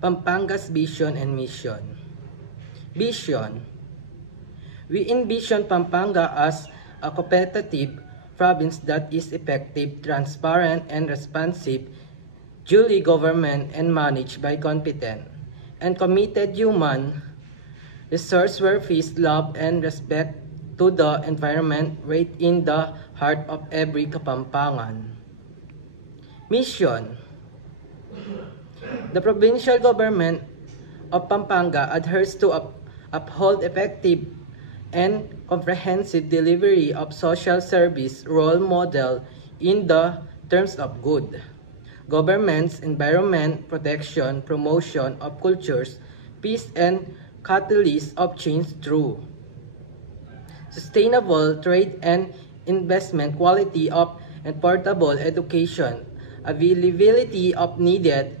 Pampanga's vision and mission. Vision. We envision Pampanga as a competitive province that is effective, transparent, and responsive, duly governed and managed by competent and committed human resource where peace, love, and respect to the environment right in the heart of every Kapampangan. Mission. The provincial government of Pampanga adheres to uphold effective and comprehensive delivery of social service role model in the terms of good governance, environment protection, promotion of cultures, peace, and catalyst of change through sustainable trade and investment, quality of and portable education, availability of needed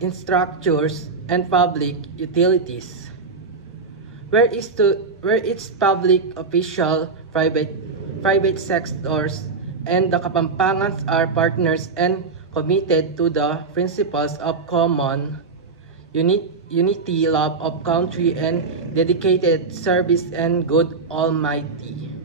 infrastructures and public utilities, where its public, official, private sectors, and the Kapampangans are partners and committed to the principles of common unity, love of country, and dedicated service and good almighty.